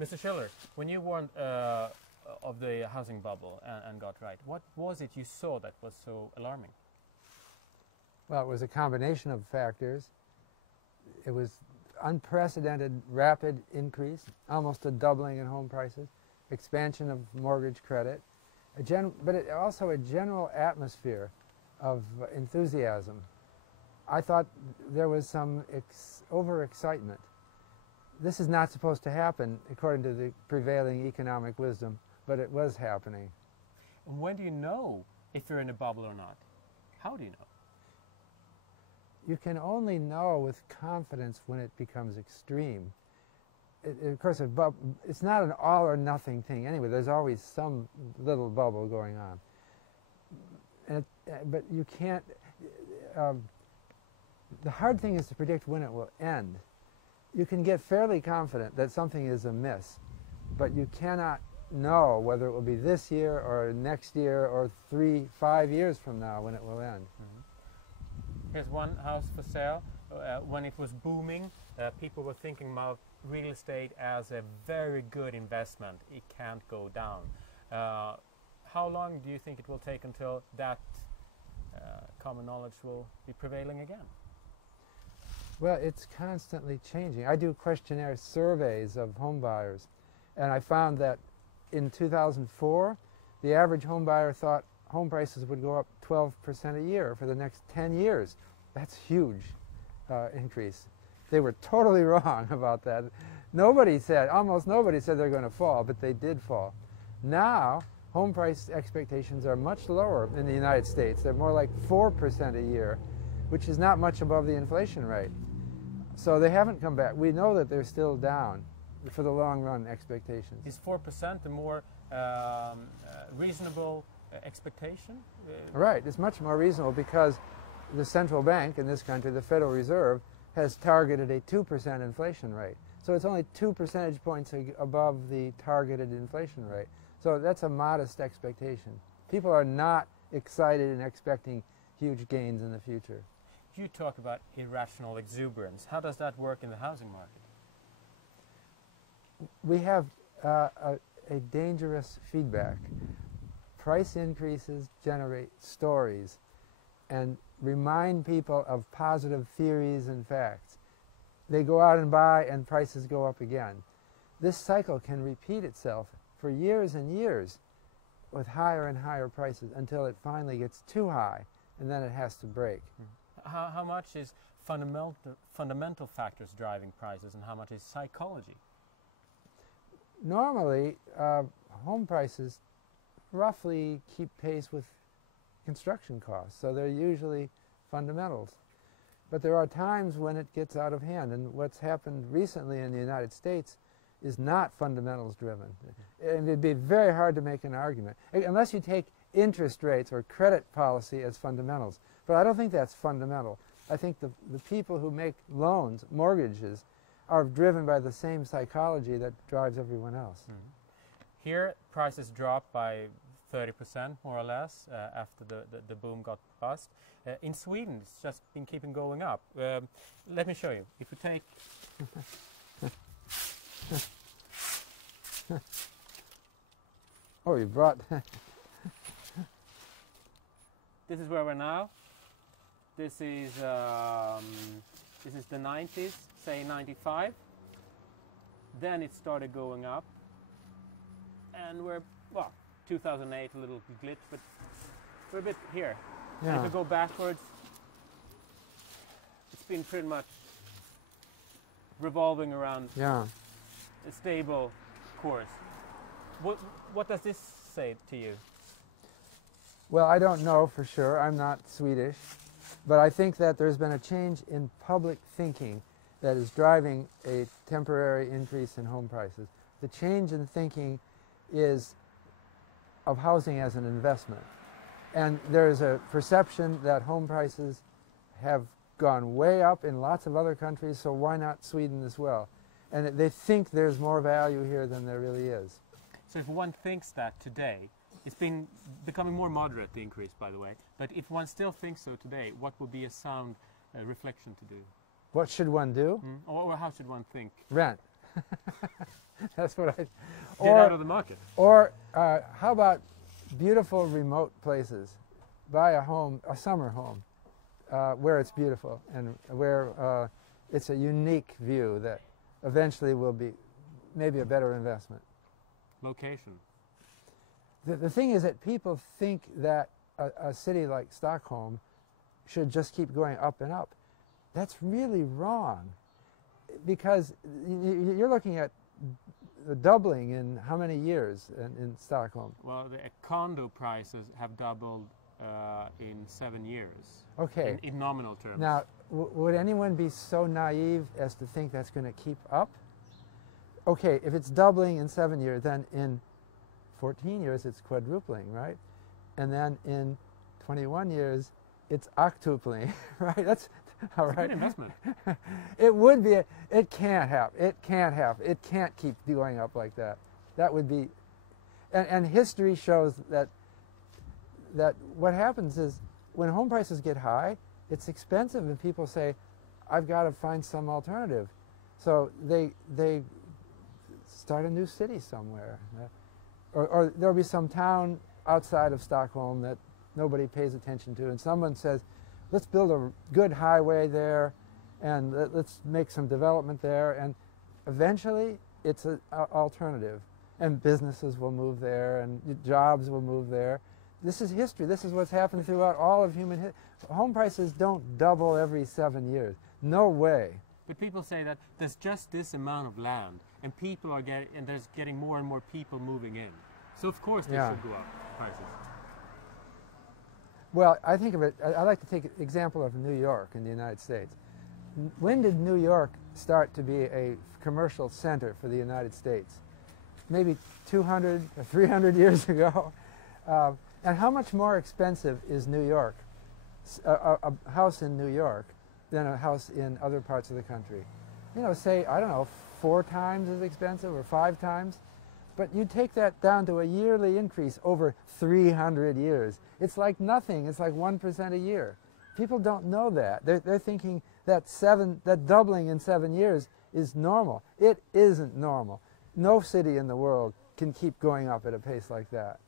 Mr. Schiller, when you warned of the housing bubble and got right, what was it you saw that was so alarming? Well, it was a combination of factors. It was unprecedented rapid increase, almost a doubling in home prices, expansion of mortgage credit, but also a general atmosphere of enthusiasm. I thought there was some overexcitement. This is not supposed to happen according to the prevailing economic wisdom, but it was happening. And when do you know if you're in a bubble or not? How do you know? You can only know with confidence when it becomes extreme. Of course, it's not an all or nothing thing anyway. There's always some little bubble going on. But you can't... the hard thing is to predict when it will end. You can get fairly confident that something is amiss, but you cannot know whether it will be this year or next year or 5 years from now when it will end. Mm-hmm. Here's one house for sale. When it was booming, people were thinking about real estate as a very good investment. It can't go down. How long do you think it will take until that common knowledge will be prevailing again? Well, it's constantly changing. I do questionnaire surveys of home buyers, and I found that in 2004, the average home buyer thought home prices would go up 12% a year for the next 10 years. That's huge increase. They were totally wrong about that. Almost nobody said they're going to fall, but they did fall. Now, home price expectations are much lower in the United States. They're more like 4% a year, which is not much above the inflation rate. So they haven't come back. We know that they're still down for the long run expectations. Is 4% a more reasonable expectation? Right, it's much more reasonable because the central bank in this country, the Federal Reserve, has targeted a 2% inflation rate. So it's only 2 percentage points above the targeted inflation rate. So that's a modest expectation. People are not excited and expecting huge gains in the future. You talk about irrational exuberance. How does that work in the housing market? We have a dangerous feedback. Price increases generate stories and remind people of positive theories and facts. They go out and buy and prices go up again. This cycle can repeat itself for years and years with higher and higher prices until it finally gets too high and then it has to break. How much is fundamental factors driving prices and how much is psychology? Normally, home prices roughly keep pace with construction costs, so they're usually fundamentals. But there are times when it gets out of hand, and what's happened recently in the United States is not fundamentals driven. And it'd be very hard to make an argument, unless you take interest rates or credit policy as fundamentals. But I don't think that's fundamental. I think the people who make loans, mortgages, are driven by the same psychology that drives everyone else. Mm-hmm. Here, prices dropped by 30% more or less after the boom got bust. In Sweden, it's just been keeping going up. Let me show you. If you take... Oh, you brought... This is where we're now. This is the 90s, say 95. Then it started going up. And we're, well, 2008, a little glitch, but we're a bit here. Yeah. And if we go backwards, it's been pretty much revolving around a stable course. What does this say to you? Well, I don't know for sure. I'm not Swedish. But I think that there's been a change in public thinking that is driving a temporary increase in home prices. The change in thinking is of housing as an investment. And there's a perception that home prices have gone way up in lots of other countries, so why not Sweden as well? And they think there's more value here than there really is. So if one thinks that today, it's been becoming more moderate, the increase, by the way, but if one still thinks so today, what would be a sound reflection to do? What should one do? Or how should one think? Rent. That's what I... Get out of the market. Or how about beautiful remote places? Buy a home, a summer home, where it's beautiful and where it's a unique view that eventually will be maybe a better investment. Location. The thing is that people think that a city like Stockholm should just keep going up and up. That's really wrong, because you're looking at the doubling in how many years in Stockholm? Well, the condo prices have doubled in 7 years. Okay. In nominal terms. Now, would anyone be so naive as to think that's going to keep up? Okay, if it's doubling in 7 years, then in 14 years it's quadrupling, right? And then in 21 years it's octupling, right? That's all right. Good investment. It would be. It can't happen. It can't happen. It can't keep going up like that. That would be. And history shows that what happens is when home prices get high, it's expensive, and people say, "I've got to find some alternative." So they start a new city somewhere, or there'll be some town outside of Stockholm that nobody pays attention to, and someone says, let's build a good highway there, and let's make some development there, and eventually it's an alternative, and businesses will move there, and jobs will move there. This is history. This is what's happened throughout all of human history. Home prices don't double every 7 years. No way. But people say that there's just this amount of land, and people are there's getting more and more people moving in. So of course they should go up prices. Well, I think of it, I like to take an example of New York in the United States. When did New York start to be a commercial center for the United States? Maybe 200 or 300 years ago. And how much more expensive is New York, a house in New York, than a house in other parts of the country? You know, say, I don't know, 4 times as expensive or 5 times? But you take that down to a yearly increase over 300 years. It's like nothing. It's like 1% a year. People don't know that. They're thinking that doubling in 7 years is normal. It isn't normal. No city in the world can keep going up at a pace like that.